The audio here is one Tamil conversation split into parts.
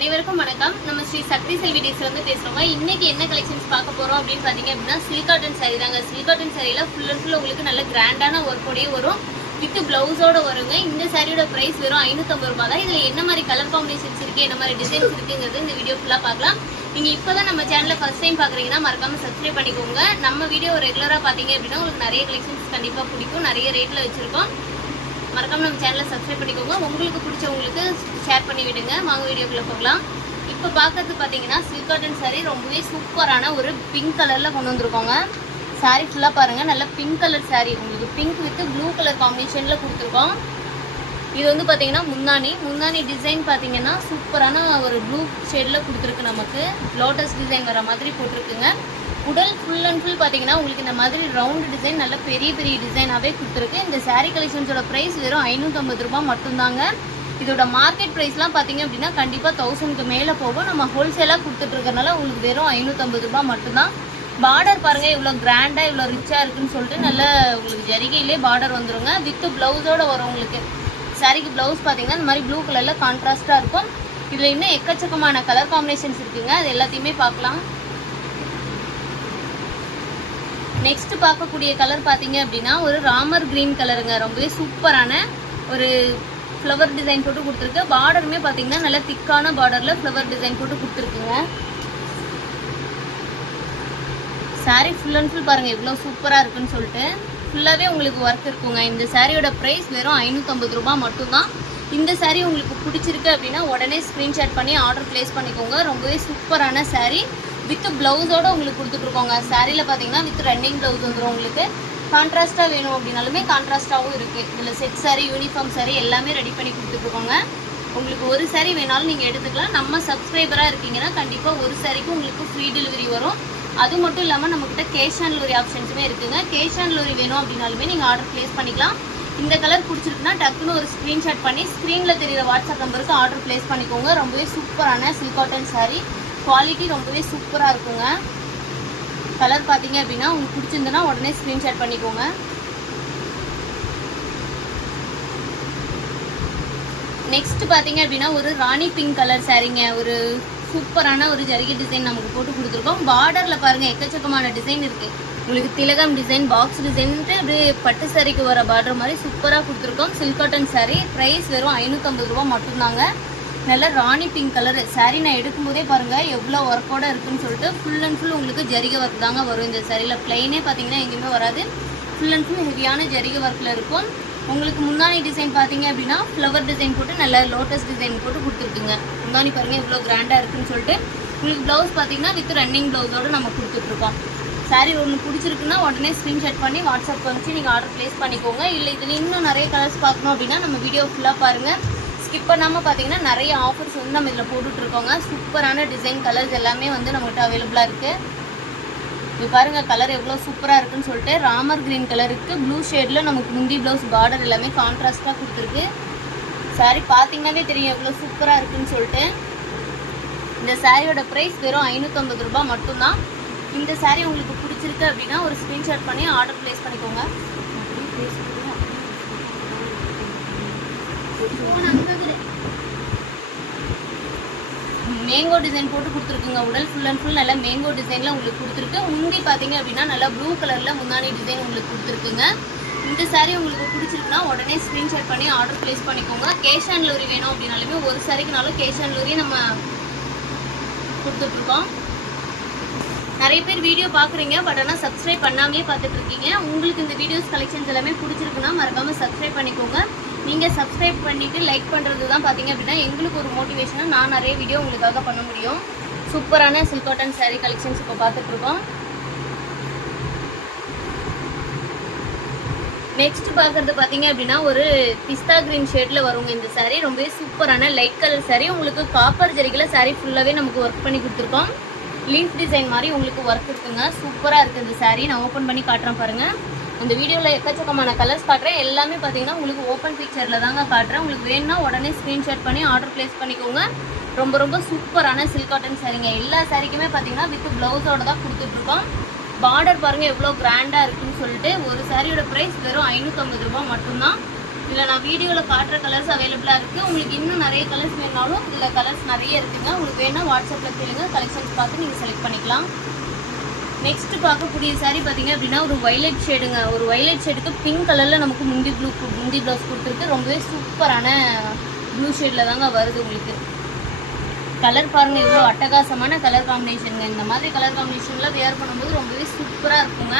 அனைவருக்கும் வணக்கம். நம்ம ஸ்ரீ சக்தி செல்வி டேஸ்ல இருந்து பேசுறோங்க. இன்னைக்கு என்ன கலெக்ஷன்ஸ் பார்க்க போறோம் அப்படின்னு பாத்தீங்க அப்படின்னா சில்க் காட்டன் சாரி தாங்க. சில்க் காட்டன் சாரியில ஃபுல் அண்ட் ஃபுல் உங்களுக்கு நல்ல கிராண்டான ஒர்க்கோடயே வரும், வித் பிளவுஸோட வருங்க. இந்த சாரியோட பிரைஸ் வெறும் 550 ரூபாய் தான். இதுல என்ன மாதிரி கலர் காம்பினேஷன்ஸ் இருக்கு, என்ன மாதிரி டிசைன்ஸ் இருக்குங்கிறது இந்த வீடியோ ஃபுல்லா பார்க்கலாம். நீங்க இப்பதான் நம்ம சேனலை ஃபர்ஸ்ட் டைம் பாக்குறீங்கன்னா மறக்காம சப்ஸ்கிரைப் பண்ணிக்கோங்க. நம்ம வீடியோ ரெகுலரா பாத்தீங்க அப்படின்னா உங்களுக்கு நிறைய கலெக்ஷன்ஸ் கண்டிப்பா பிடிக்கும், நிறைய ரேட்ல வச்சிருக்கோம். மறக்காம நம்ம சேனலை சப்ஸ்கிரைப் பண்ணிக்கோங்க. உங்களுக்கு பிடிச்சவங்களுக்கு ஷேர் பண்ணி விடுங்க. வாங்க வீடியோக்குள்ள போகலாம். இப்போ பார்க்கறது பார்த்தீங்கன்னா சில்க் காட்டன் சாரீ ரொம்பவே சூப்பரான ஒரு பிங்க் கலரில் கொண்டு வந்திருக்கோங்க. சாரீ ஃபுல்லாக பாருங்கள், நல்ல பிங்க் கலர் சாரீ, உங்களுக்கு பிங்க் வித் ப்ளூ கலர் காம்பினேஷனில் கொடுத்துருக்கோம். இது வந்து பார்த்தீங்கன்னா முந்தானி டிசைன் பார்த்தீங்கன்னா சூப்பரான ஒரு ப்ளூ ஷேடில் கொடுத்துருக்கு. நமக்கு லோட்டஸ் டிசைன் வர மாதிரி போட்டிருக்குங்க. உடல் ஃபுல் அண்ட் ஃபுல் பார்த்தீங்கன்னா உங்களுக்கு இந்த மாதிரி ரவுண்டு டிசைன் நல்ல பெரிய பெரிய டிசைனாகவே கொடுத்துருக்கு. இந்த சாரீ கலெக்ஷன்ஸோட ப்ரைஸ் வெறும் 550 ரூபாய் மட்டும்தாங்க. இதோட மார்க்கெட் ப்ரைஸ்லாம் பார்த்தீங்க அப்படின்னா கண்டிப்பாக 1000க்கு மேலே போகும். நம்ம ஹோல்சேலாக கொடுத்துட்ருக்கறனால உங்களுக்கு வெறும் 550 ரூபாய் மட்டும்தான். பார்டர் பாருங்கள் இவ்வளோ கிராண்டாக இவ்வளோ ரிச்சாக இருக்குன்னு சொல்லிட்டு நல்ல உங்களுக்கு ஜரிகையிலே பார்டர் வந்துருங்க. வித் ப்ளவுஸோடு வரும். உங்களுக்கு சாரீக்கு ப்ளவுஸ் பார்த்தீங்கன்னா இந்த மாதிரி ப்ளூ கலரில் கான்ட்ராஸ்ட்டாக இருக்கும். இதில் இன்னும் எக்கச்சக்கமான கலர் காம்பினேஷன்ஸ் இருக்குங்க. அது எல்லாத்தையுமே பார்க்கலாம். நெக்ஸ்ட் பார்க்கக்கூடிய கலர் பார்த்தீங்க அப்படின்னா ஒரு ராமர் கிரீன் கலருங்க. ரொம்பவே சூப்பரான ஒரு ஃப்ளவர் டிசைன் போட்டு கொடுத்துருக்கு. பார்டருமே பார்த்தீங்கன்னா நல்லா திக்கான பார்டரில் ஃப்ளவர் டிசைன் போட்டு கொடுத்துருக்குங்க. சாரீ ஃபுல் அண்ட் ஃபுல் பாருங்கள் எவ்வளோ சூப்பராக இருக்குன்னு சொல்லிட்டு ஃபுல்லாகவே உங்களுக்கு ஒர்க் இருக்குங்க. இந்த சாரியோட ப்ரைஸ் வெறும் 550 ரூபாய் மட்டும்தான். இந்த சாரீ உங்களுக்கு பிடிச்சிருக்கு அப்படின்னா உடனே ஸ்க்ரீன்ஷாட் பண்ணி ஆர்டர் ப்ளேஸ் பண்ணிக்கோங்க. ரொம்பவே சூப்பரான சாரீ வித் ப்ளவுஸோடு உங்களுக்கு கொடுத்துட்ருக்கோங்க. சாரியில் பார்த்தீங்கன்னா வித் ரன்னிங் ப்ளவுஸ் வந்துடும். உங்களுக்கு கான்ட்ராஸ்ட்டாக வேணும் அப்படின்னாலுமே கான்ட்ராஸ்ட்டாகவும் இருக்குது. இதில் செட் சாரீ, யூனிஃபார்ம் சாரீ எல்லாமே ரெடி பண்ணி கொடுத்துட்ருக்கோங்க. உங்களுக்கு ஒரு சாரீ வேணாலும் நீங்கள் எடுத்துக்கலாம். நம்ம சப்ஸ்கிரைபராக இருக்கீங்கன்னா கண்டிப்பாக ஒரு சாரீக்கு உங்களுக்கு ஃப்ரீ டெலிவரி வரும். அது மட்டும் இல்லாமல் நம்மக்கிட்ட கேஷ் ஆன் டெலிவரி ஆப்ஷன்ஸுமே இருக்குங்க. கேஷ் ஆன் டெலிவரி வேணும் அப்படின்னாலுமே நீங்கள் ஆர்டர் ப்ளேஸ் பண்ணிக்கலாம். இந்த கலர் பிடிச்சிருக்குன்னா டக்குன்னு ஒரு ஸ்க்ரீன்ஷாட் பண்ணி ஸ்க்ரீனில் தெரிகிற வாட்ஸ்அப் நம்பருக்கு ஆர்டர் ப்ளேஸ் பண்ணிக்கோங்க. ரொம்பவே சூப்பரான சில்க் காட்டன் சாரீ, குவாலிட்டி ரொம்பவே சூப்பராக இருக்குங்க. கலர் பார்த்தீங்க அப்படின்னா உங்களுக்கு பிடிச்சிருந்துன்னா உடனே ஸ்க்ரீன்ஷாட் பண்ணிக்கோங்க. நெக்ஸ்ட் பார்த்தீங்க அப்படின்னா ஒரு ராணி பிங்க் கலர் சாரீங்க. ஒரு சூப்பரான ஒரு ஜரிகை டிசைன் நமக்கு போட்டு கொடுத்துருக்கோம். பார்டரில் பாருங்கள் எக்கச்சக்கமான டிசைன் இருக்குது. உங்களுக்கு திலகம் டிசைன், பாக்ஸ் டிசைன்ட்டு அப்படியே பட்டு சாரிக்கு வர பார்டர் மாதிரி சூப்பராக கொடுத்துருக்கோம். சில்க் காட்டன் சாரீ ப்ரைஸ் வெறும் 550 ரூபா மட்டும்தாங்க. நல்ல ராணி பிங்க் கலர் சாரீ நான் எடுக்கும்போதே பாருங்கள் எவ்வளோ ஒர்க்கோட இருக்குன்னு சொல்லிட்டு ஃபுல் அண்ட் ஃபுல் உங்களுக்கு ஜரிகை ஒர்க் தாங்க வரும். இந்த சாரியில் பிளைனே பார்த்தீங்கன்னா எங்கேயுமே வராது. ஃபுல் அண்ட் ஃபுல் ஹெவியான ஜரிகை ஒர்க்கில் இருக்கும். உங்களுக்கு முந்தானி டிசைன் பார்த்தீங்க அப்படின்னா ஃப்ளவர் டிசைன் போட்டு நல்ல லோட்டஸ் டிசைன் போட்டு கொடுத்துருக்குங்க. முந்தானி பாருங்கள் இவ்வளோ கிராண்டாக இருக்குன்னு சொல்லிட்டு உங்களுக்கு ப்ளவுஸ் பார்த்தீங்கன்னா வித் ரன்னிங் ப்ளவுஸோடு நம்ம கொடுத்துட்ருக்கோம். சாரீ ஒன்று பிடிச்சிருக்குன்னா உடனே ஸ்க்ரீன்ஷாட் பண்ணி வாட்ஸ்அப் வச்சு நீங்கள் ஆர்டர் ப்ளேஸ் பண்ணிக்கோங்க. இல்லை இதில் இன்னும் நிறைய கலர்ஸ் பார்க்கணும் அப்படின்னா நம்ம வீடியோ ஃபுல்லாக பாருங்கள். ஸ்கிப் பண்ணாமல் பார்த்தீங்கன்னா நிறைய ஆஃபர்ஸ் வந்து நம்ம இதில் போட்டுட்ருக்கோங்க. சூப்பரான டிசைன் கலர்ஸ் எல்லாமே வந்து நம்மகிட்ட அவைலபிளாக இருக்குது. இது பாருங்கள் கலர் எவ்வளோ சூப்பராக இருக்குன்னு சொல்லிட்டு ராமர் க்ரீன் கலருக்கு ப்ளூ ஷேடில் நமக்கு முந்தி ப்ளவுஸ் பார்டர் எல்லாமே கான்ட்ராஸ்ட்டாக கொடுத்துருக்கு. சாரீ பார்த்தீங்கன்னாவே தெரியும் எவ்வளோ சூப்பராக இருக்குன்னு சொல்லிட்டு. இந்த சாரியோட ப்ரைஸ் வெறும் 550 ரூபாய் மட்டும்தான். இந்த சாரீ உங்களுக்கு பிடிச்சிருக்கு அப்படின்னா ஒரு ஸ்க்ரீன்ஷாட் பண்ணி ஆர்டர் ப்ளேஸ் பண்ணிக்கோங்க. மேங்கோ டிசைன் போட்டு கொடுத்துருக்குங்க. உடல் ஃபுல் அண்ட் ஃபுல் நல்லா மேங்கோ டிசைனில் உங்களுக்கு கொடுத்துருக்கு. முந்தி பார்த்தீங்க அப்படின்னா நல்லா ப்ளூ கலரில் முந்தானி டிசைன் உங்களுக்கு கொடுத்துருக்குங்க. இந்த சாரீ உங்களுக்கு பிடிச்சிருக்குன்னா உடனே ஸ்க்ரீன்ஷாட் பண்ணி ஆர்டர் ப்ளேஸ் பண்ணிக்கோங்க. கேஷ் ஆன் டெலிவரி வேணும் அப்படின்னாலுமே ஒரு சாரிக்குனாலும் கேஷ் ஆன் டெலிவரி நம்ம கொடுத்துட்ருக்கோம். நிறைய பேர் வீடியோ பார்க்குறீங்க, பட் ஆனால் சப்ஸ்கிரைப் பண்ணாமே பார்த்துட்ருக்கீங்க. உங்களுக்கு இந்த வீடியோஸ் கலெக்ஷன்ஸ் எல்லாமே பிடிச்சிருக்குன்னா மறக்காமல் சப்ஸ்கிரைப் பண்ணிக்கோங்க. நீங்கள் சப்ஸ்கிரைப் பண்ணிவிட்டு லைக் பண்ணுறது தான் பார்த்தீங்க அப்படின்னா எங்களுக்கு ஒரு மோட்டிவேஷனாக நான் நிறைய வீடியோ உங்களுக்காக பண்ண முடியும். சூப்பரான சில்க் காட்டன் சாரீ கலெக்ஷன்ஸ் இப்போ பார்த்துட்ருக்கோம். நெக்ஸ்ட் பார்க்குறது பார்த்தீங்க அப்படின்னா ஒரு பிஸ்தா க்ரீன் ஷேடில் வருங்க. இந்த சாரீ ரொம்பவே சூப்பரான லைட் கலர் சாரீ. உங்களுக்கு காப்பர் ஜரிகையில் சாரீ ஃபுல்லாகவே நமக்கு ஒர்க் பண்ணி கொடுத்துருக்கோம். லீஃப் டிசைன் மாதிரி உங்களுக்கு ஒர்க் இருக்குங்க. சூப்பராக இருக்குது இந்த சாரீ. நான் ஓப்பன் பண்ணி காட்டுறேன் பாருங்கள். இந்த வீடியோவில் எக்கச்சக்கமான கலர்ஸ் காட்டுறேன். எல்லாமே பார்த்தீங்கன்னா உங்களுக்கு ஓப்பன் பிக்சரில் தாங்க காட்டுறேன். உங்களுக்கு வேணும்னா உடனே ஸ்க்ரீன்ஷாட் பண்ணி ஆர்டர் ப்ளேஸ் பண்ணிக்கோங்க. ரொம்ப ரொம்ப சூப்பரான சில்க் காட்டன் சாரீங்க. எல்லா சாரீக்குமே பார்த்தீங்கன்னா வித் ப்ளவுஸோடு தான் கொடுத்துட்ருக்கோம். பார்டர் பாருங்கள் எவ்வளோ கிராண்டாக இருக்குன்னு சொல்லிட்டு. ஒரு சாரியோட ப்ரைஸ் வெறும் 550 ரூபாய் மட்டும்தான். இதில் நான் வீடியோவில் காட்டுற கலர்ஸ் அவைலபிளாக இருக்குது. உங்களுக்கு இன்னும் நிறைய கலர்ஸ் வேணாலும் இதில் கலர்ஸ் நிறைய இருக்குங்க. உங்களுக்கு வேணால் வாட்ஸ்அப்பில் கேளுங்க, கலெக்ஷன்ஸ் பார்த்து நீங்கள் செலக்ட் பண்ணிக்கலாம். நெக்ஸ்ட் பார்க்கக்கூடிய சாரீ பார்த்தீங்க அப்படின்னா ஒரு வைலட் ஷேடுங்க. ஒரு வைலட் ஷேடுக்கு பிங்க் கலரில் நமக்கு முந்தி ப்ளவுஸ் கொடுத்துருக்கு. ரொம்பவே சூப்பரான ப்ளூ ஷேடில் தாங்க வருது. உங்களுக்கு கலர் பாருங்கள், இவ்வளோ அட்டகாசமான கலர் காம்பினேஷனுங்க. இந்த மாதிரி கலர் காம்பினேஷனில் வேர் பண்ணும்போது ரொம்பவே சூப்பராக இருக்குங்க.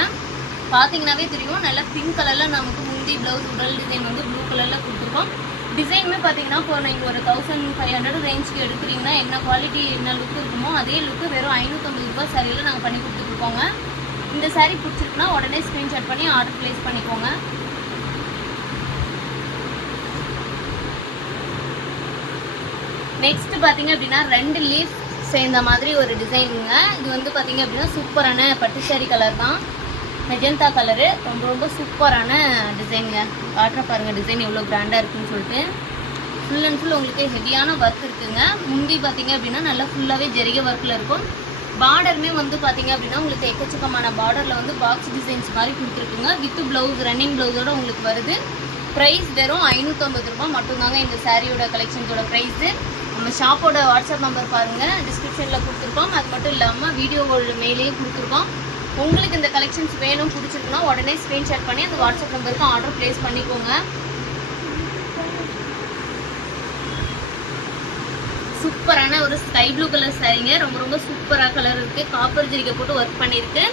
பார்த்தீங்கன்னாவே தெரியும், நல்லா பிங்க் கலரில் நமக்கு முந்தி ப்ளவுஸ் உடல் டிசைன் வந்து ப்ளூ கலரில் கொடுத்துருக்கோம். டிசைனுமே பார்த்தீங்கன்னா இப்போ நீங்கள் ஒரு 1500 ரேஞ்சுக்கு எடுக்கிறீங்கன்னா என்ன குவாலிட்டி என்ன லுக் இருக்குமோ அதே லுக்கு வெறும் 550 ரூபாய் சாரியில் நாங்கள் பண்ணி கொடுத்துருக்கோங்க. இந்த சாரீ பிடிச்சிருக்குன்னா உடனே ஸ்க்ரீன்ஷாட் பண்ணி ஆர்டர் ப்ளேஸ் பண்ணிக்கோங்க. நெக்ஸ்ட் பார்த்தீங்க அப்படின்னா 2 லீஃப் சேர்ந்த மாதிரி ஒரு டிசைனுங்க. இது வந்து பார்த்தீங்க அப்படின்னா சூப்பரான பட்டு சாரி கலர் தான், மெஜந்தா கலரு. ரொம்ப ரொம்ப சூப்பரான டிசைனுங்க. காட்டுற பாருங்கள் டிசைன் எவ்வளோ கிராண்டாக இருக்குன்னு சொல்லிட்டு. ஃபுல் அண்ட் ஃபுல் உங்களுக்கு ஹெவியான ஒர்க் இருக்குங்க. முந்தி பார்த்தீங்க அப்படின்னா நல்லா ஃபுல்லாகவே ஜரிகை ஒர்க்கில் இருக்கும். பார்டருமே வந்து பார்த்தீங்க அப்படின்னா உங்களுக்கு எக்கச்சக்கமான பார்டரில் வந்து பாக்ஸ் டிசைன்ஸ் மாதிரி கொடுத்துருக்குங்க. வித் ப்ளவுஸ் ரன்னிங் ப்ளவுஸோடு உங்களுக்கு வருது. ப்ரைஸ் வெறும் 550 ரூபாய் மட்டும்தாங்க இந்த சாரியோட கலெக்ஷன்ஸோட ப்ரைஸு. நம்ம ஷாப்போட வாட்ஸ்அப் நம்பர் பாருங்கள், டிஸ்கிரிப்ஷனில் கொடுத்துருக்கோம். அது மட்டும் இல்லாமல் வீடியோவோட மேலேயே கொடுத்துருக்கோம். உங்களுக்கு இந்த கலெக்ஷன்ஸ் வேணும் பிடிச்சிருக்குன்னா உடனே ஸ்க்ரீன்ஷாட் பண்ணி அந்த வாட்ஸ்அப் நம்பருக்கு ஆர்டர் ப்ளேஸ் பண்ணிக்கோங்க. சூப்பரான ஒரு ஸ்கை ப்ளூ கலர் சாரீங்க. ரொம்ப ரொம்ப சூப்பராக கலர் இருக்குது. காப்பர் ஜரிகை போட்டு ஒர்க் பண்ணியிருக்கு.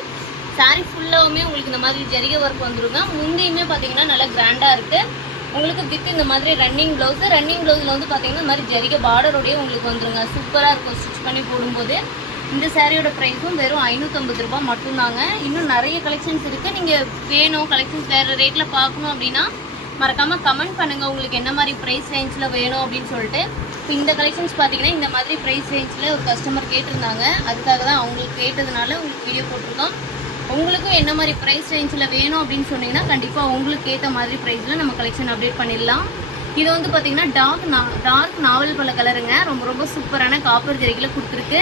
சாரீ ஃபுல்லாகவுமே உங்களுக்கு இந்த மாதிரி ஜரிகை ஒர்க் வந்துருங்க. முந்தியுமே பார்த்தீங்கன்னா நல்லா கிராண்டாக இருக்குது. உங்களுக்கு வித் இந்த மாதிரி ரன்னிங் ப்ளவுஸு. ரன்னிங் ப்ளவுஸில் வந்து பார்த்தீங்கன்னா இந்த மாதிரி ஜரிகை பார்டரோடய உங்களுக்கு வந்துருங்க. சூப்பராக இருக்கும் ஸ்டிச் பண்ணி போடும்போது. இந்த சாரியோட ப்ரைஸும் வெறும் 550 ரூபாய் மட்டும்தாங்க. இன்னும் நிறைய கலெக்ஷன்ஸ் இருக்குது. நீங்கள் வேணும் கலெக்ஷன்ஸ் வேறு ரேட்டில் பார்க்கணும் அப்படின்னா மறக்காமல் கமெண்ட் பண்ணுங்கள், உங்களுக்கு என்ன மாதிரி ப்ரைஸ் ரேஞ்சில் வேணும் அப்படின்னு சொல்லிட்டு. இப்போ இந்த கலெக்ஷன்ஸ் பார்த்தீங்கன்னா இந்த மாதிரி ப்ரைஸ் ரேஞ்சில் ஒரு கஸ்டமர் கேட்டிருந்தாங்க. அதுக்காக தான் அவங்களுக்கு கேட்டதுனால உங்களுக்கு வீடியோ போட்டிருக்கோம். உங்களுக்கும் என்ன மாதிரி ப்ரைஸ் ரேஞ்சில் வேணும் அப்படின்னு சொன்னீங்கன்னா கண்டிப்பாக உங்களுக்கு ஏற்ற மாதிரி ப்ரைஸில் நம்ம கலெக்ஷன் அப்டேட் பண்ணிடலாம். இது வந்து பார்த்தீங்கன்னா டார்க் நாவல் பல கலருங்க. ரொம்ப ரொம்ப சூப்பரான காப்பர் ஜரிகையில் கொடுத்துருக்கு.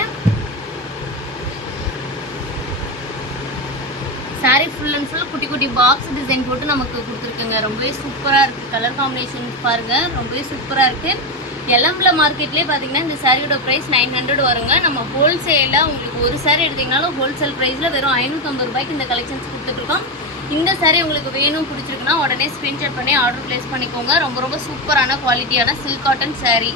சாரீ ஃபுல் அண்ட் ஃபுல் குட்டி குட்டி பாக்ஸ் டிசைன் போட்டு நமக்கு கொடுத்துருக்குங்க. ரொம்பவே சூப்பராக இருக்குது. கலர் காம்பினேஷன் பாருங்கள், ரொம்பவே சூப்பராக இருக்குது. எலம்பல மார்க்கெட்லேயே பார்த்தீங்கன்னா இந்த சாரியோட ப்ரைஸ் 900 வருங்க. நம்ம ஹோல்சேலாக உங்களுக்கு ஒரு சாரீ எடுத்திங்கனாலும் ஹோல்சேல் ப்ரைஸில் வெறும் 550 ரூபாய்க்கு இந்த கலெக்ஷன்ஸ் கொடுத்துட்ருக்கோம். இந்த சாரீ உங்களுக்கு வேணும் பிடிச்சிருக்குன்னா உடனே ஸ்க்ரீன்ஷாட் பண்ணி ஆர்டர் ப்ளேஸ் பண்ணிக்கோங்க. ரொம்ப ரொம்ப சூப்பரான குவாலிட்டியான சில்க் காட்டன் சாரீ.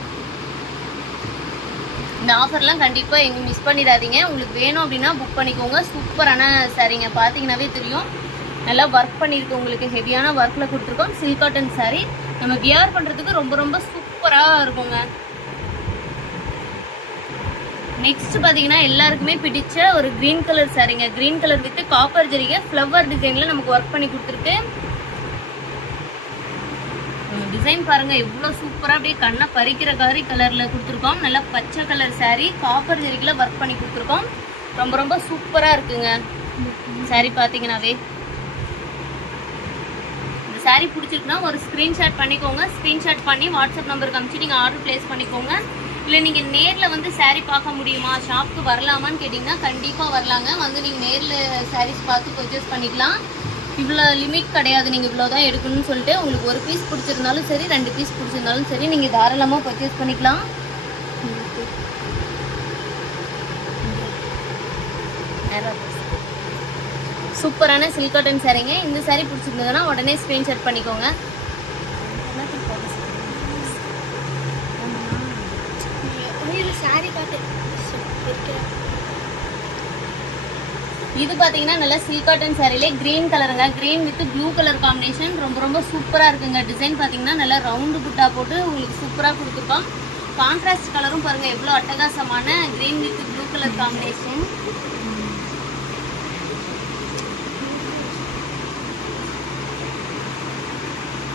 இந்த ஆஃபர்லாம் கண்டிப்பாக எங்கே மிஸ் பண்ணிடாதீங்க. உங்களுக்கு வேணும் அப்படின்னா புக் பண்ணிக்கோங்க. சூப்பரான சாரீங்க. பார்த்தீங்கன்னாவே தெரியும், நல்லா ஒர்க் பண்ணியிருக்கு. உங்களுக்கு ஹெவியான ஒர்க்கில் கொடுத்துருக்கோம். சில்க் காட்டன் சாரீ நம்ம வியர் பண்ணுறதுக்கு ரொம்ப ரொம்ப சூப்பராக இருக்குங்க. நெக்ஸ்ட் பார்த்தீங்கன்னா எல்லாருக்குமே பிடிச்ச ஒரு க்ரீன் கலர் சாரீங்க. க்ரீன் கலர் வித் காப்பர் ஜரிகை ஃப்ளவர் டிசைனில் நமக்கு ஒர்க் பண்ணி கொடுத்துருக்கு. டிசைன் பாருங்க எவ்வளோ சூப்பராக அப்படியே கண்ணை பறிக்கிற மாதிரி கலரில் கொடுத்துருக்கோம். நல்லா பச்சை கலர் சாரீ காப்பர் ஜரிகையில் ஒர்க் பண்ணி கொடுத்துருக்கோம். ரொம்ப ரொம்ப சூப்பராக இருக்குங்க சாரீ. பார்த்தீங்கன்னாவே இந்த சாரீ பிடிச்சிருக்குன்னா ஒரு ஸ்க்ரீன்ஷாட் பண்ணிக்கோங்க. ஸ்க்ரீன்ஷாட் பண்ணி வாட்ஸ்அப் நம்பருக்கு அனுப்பிச்சு நீங்கள் ஆர்டர் ப்ளேஸ் பண்ணிக்கோங்க. இல்லை நீங்கள் நேரில் வந்து சாரீ பார்க்க முடியுமா, ஷாப்புக்கு வரலாமான்னு கேட்டிங்கன்னா கண்டிப்பாக வரலாங்க. வந்து நீங்கள் நேரில் சாரீஸ் பார்த்து பர்ச்சேஸ் பண்ணிக்கலாம். இவ்வளோ லிமிட் கிடையாது, நீங்கள் இவ்வளோ தான் எடுக்கணும்னு சொல்லிட்டு. உங்களுக்கு ஒரு பீஸ் பிடிச்சிருந்தாலும் சரி, 2 பீஸ் பிடிச்சிருந்தாலும் சரி, நீங்கள் தாராளமாக பர்ச்சேஸ் பண்ணிக்கலாம். சூப்பரான சில்க் காட்டன் சாரீங்க. இந்த சாரீ பிடிச்சிருந்ததுன்னா உடனே ஸ்க்ரீன்ஷாட் பண்ணிக்கோங்க. இது பார்த்தீங்கன்னா நல்லா சில்க் காட்டன் சாரிலே க்ரீன் கலருங்க. Green with blue colour combination. ரொம்ப ரொம்ப சூப்பராக இருக்குங்க. டிசைன் பார்த்தீங்கன்னா நல்லா ரவுண்டு புட்டா போட்டு உங்களுக்கு சூப்பராக கொடுத்துருக்கோம். கான்ட்ராஸ்ட் கலரும் பாருங்கள் எவ்வளோ அட்டகாசமான green with blue colour combination.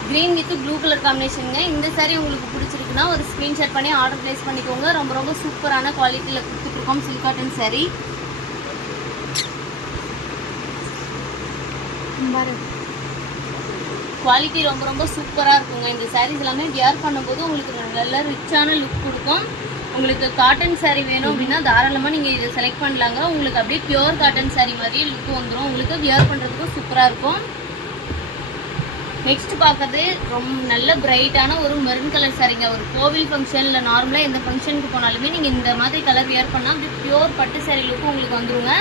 Green with blue colour காம்பினேஷனுங்க. இந்த சாரீ உங்களுக்கு பிடிச்சிருக்குன்னா ஒரு ஸ்க்ரீன்ஷாட் பண்ணி ஆர்டர் ப்ளேஸ் பண்ணிக்கோங்க. ரொம்ப ரொம்ப சூப்பரான குவாலிட்டியில் கொடுத்துட்ருக்கோம் சில்க் காட்டன் சாரீ. குவாலிட்டி ரொம்ப ரொம்ப சூப்பராக இருக்குங்க. இந்த சாரீஸ் எல்லாமே வியர் பண்ணும்போது உங்களுக்கு நல்ல ரிச்சான லுக் கொடுக்கும். உங்களுக்கு காட்டன் சாரீ வேணும் அப்படின்னா தாராளமாக நீங்கள் இதை செலக்ட் பண்ணலாங்க. உங்களுக்கு அப்படியே பியூர் காட்டன் சாரீ மாதிரியே லுக் வந்துடும். உங்களுக்கு வியர் பண்ணுறதுக்கும் சூப்பராக இருக்கும். நெக்ஸ்ட் பார்க்கறது ரொம்ப நல்ல பிரைட்டான ஒரு மெரூன் கலர் சாரீங்க. ஒரு கோவில் ஃபங்க்ஷன் இல்லை நார்மலாக எந்த ஃபங்க்ஷனுக்கு போனாலுமே நீங்கள் இந்த மாதிரி கலர் வியர் பண்ணால் அப்படி பியூர் பட்டு சாரீ லுக்கும் உங்களுக்கு வந்துருங்க.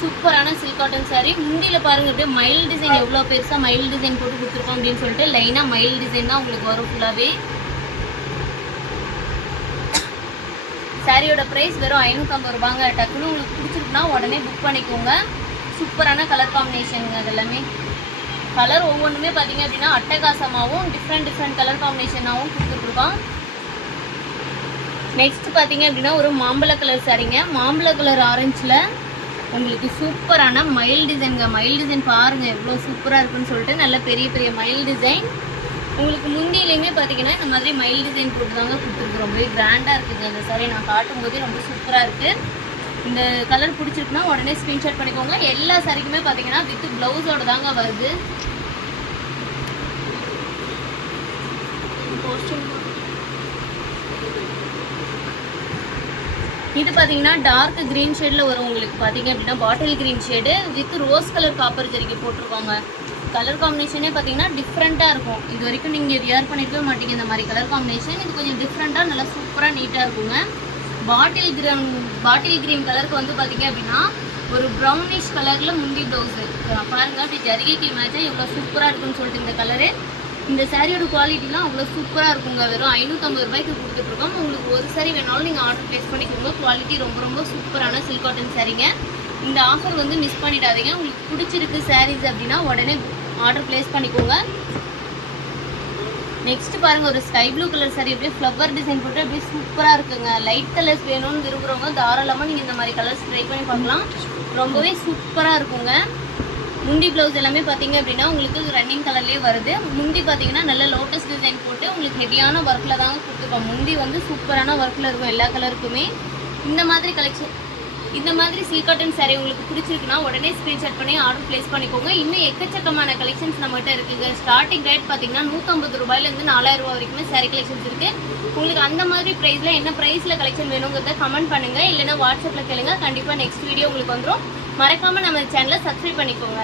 சூப்பரான சில்க் காட்டன் சாரீ. முந்தியில் பாருங்கள் அப்படியே மயில் டிசைன் எவ்வளோ பெருசாக மயில் டிசைன் போட்டு கொடுத்துருக்கோம் அப்படின்னு சொல்லிட்டு லைனாக மயில் டிசைன் தான் உங்களுக்கு வரும் ஃபுல்லாகவே. சாரியோட ப்ரைஸ் வெறும் 550 ரூபாங்க. டக்குன்னு உங்களுக்கு பிடிச்சிருக்குன்னா உடனே புக் பண்ணிக்கோங்க. சூப்பரான கலர் காம்பினேஷனுங்க. அது எல்லாமே கலர் ஒவ்வொன்றுமே பார்த்தீங்க அப்படின்னா அட்டகாசமாகவும் டிஃப்ரெண்ட் கலர் காம்பினேஷனாகவும் கொடுத்துட்ருக்கோம். நெக்ஸ்ட் பார்த்தீங்க அப்படின்னா ஒரு மாம்பழ கலர் சாரீங்க. மாம்பழ கலர் ஆரஞ்சில் உங்களுக்கு சூப்பரான மயில் டிசைனுங்க. மயில் டிசைன் பாருங்கள் எவ்வளோ சூப்பராக இருக்குன்னு சொல்லிட்டு நல்ல பெரிய மயில் டிசைன். உங்களுக்கு முந்தியிலையுமே பார்த்தீங்கன்னா இந்த மாதிரி மயில் டிசைன் போட்டு தாங்க கொடுத்துருக்கு. ரொம்பவே கிராண்டாக இருக்குதுங்க அந்த சாரீ. நான் காட்டும் போதே ரொம்ப சூப்பராக இருக்குது. இந்த கலர் பிடிச்சிருக்குன்னா உடனே ஸ்க்ரீன்ஷாட் பண்ணிக்கோங்க. எல்லா சாரிக்குமே பார்த்தீங்கன்னா வித் ப்ளவுஸோட தாங்க வருது. இது பார்த்தீங்கன்னா டார்க் க்ரீன் ஷேடில் வரும். உங்களுக்கு பார்த்தீங்க அப்படின்னா bottle green shade with rose colour copper ஜரிகை போட்டிருக்கோங்க. கலர் காம்பினேஷனே பார்த்தீங்கன்னா டிஃப்ரெண்ட்டாக இருக்கும். இது வரைக்கும் நீங்கள் வியர் பண்ணிக்கவே மாட்டீங்க இந்த மாதிரி கலர் காம்பினேஷன். இது கொஞ்சம் டிஃப்ரெண்ட்டாக நல்லா சூப்பராக நீட்டாக இருக்குங்க. பாட்டில் க்ரீன் கலருக்கு வந்து பார்த்தீங்க அப்படின்னா ஒரு ப்ரௌனிஷ் கலரில் முந்தி ப்ளவுஸு பாருங்கள். அப்படி ஜரிகைக்கு மேட்சாக எவ்வளோ சூப்பராக இருக்குன்னு சொல்லிட்டு இந்த கலரு. இந்த சாரியோட குவாலிட்டிலாம் அவ்வளோ சூப்பராக இருக்குங்க. வெறும் 550 ரூபாய்க்கு கொடுத்துட்ருக்கோம். உங்களுக்கு ஒரு சாரி வேணாலும் நீங்கள் ஆர்டர் ப்ளேஸ் பண்ணிக்கோங்க. குவாலிட்டி ரொம்ப சூப்பரான சில்க் காட்டன் சாரீங்க. இந்த ஆஃபர் வந்து மிஸ் பண்ணிடாதீங்க. உங்களுக்கு பிடிச்சிருக்கு சாரீஸ் அப்படின்னா உடனே ஆர்டர் ப்ளேஸ் பண்ணிக்கோங்க. நெக்ஸ்ட் பாருங்கள் ஒரு ஸ்கை ப்ளூ கலர் சாரி. அப்படியே ஃப்ளவர் டிசைன் போட்டு அப்படியே சூப்பராக இருக்குங்க. லைட் கலர்ஸ் வேணும்னு விரும்புகிறவங்க தாராளமாக நீங்கள் இந்த மாதிரி கலர்ஸ் ட்ரை பண்ணி பார்க்கலாம். ரொம்பவே சூப்பராக இருக்குங்க. முந்தி ப்ளவுஸ் எல்லாமே பார்த்தீங்க அப்படின்னா உங்களுக்கு ரன்னிங் கலர்லேயே வருது. முந்தி பார்த்தீங்கன்னா நல்ல லோட்டஸ் டிசைன் போட்டு உங்களுக்கு ஹெவியான ஒர்க்கில் தாங்க கொடுத்துருக்கோம். முந்தி வந்து சூப்பரான ஒர்க்கில் இருக்கும் எல்லா கலருக்குமே. இந்த மாதிரி சில்க் காட்டன் சாரீ உங்களுக்கு பிடிச்சிருக்குன்னா உடனே ஸ்க்ரீன்ஷாட் பண்ணி ஆர்டர் ப்ளேஸ் பண்ணிக்கோங்க. இன்னும் எக்கச்சக்கமான கலெக்ஷன்ஸ் நம்மகிட்ட இருக்குங்க. ஸ்டார்டிங் ரேட் பார்த்தீங்கன்னா 150 ரூபாயிலேருந்து 4000 ரூபா வரைக்குமே சாரீ கலெக்ஷன்ஸ் இருக்குது. உங்களுக்கு அந்த மாதிரி ப்ரைஸில் என்ன ப்ரைஸில் கலெக்ஷன் வேணுங்கிறத கமெண்ட் பண்ணுங்கள். இல்லைன்னா வாட்ஸ்அப்பில் கேளுங்க. கண்டிப்பாக நெக்ஸ்ட் வீடியோ உங்களுக்கு வந்துடும். மறக்காமல் நம்ம சேனலை சப்ஸ்கிரைப் பண்ணிக்கோங்க.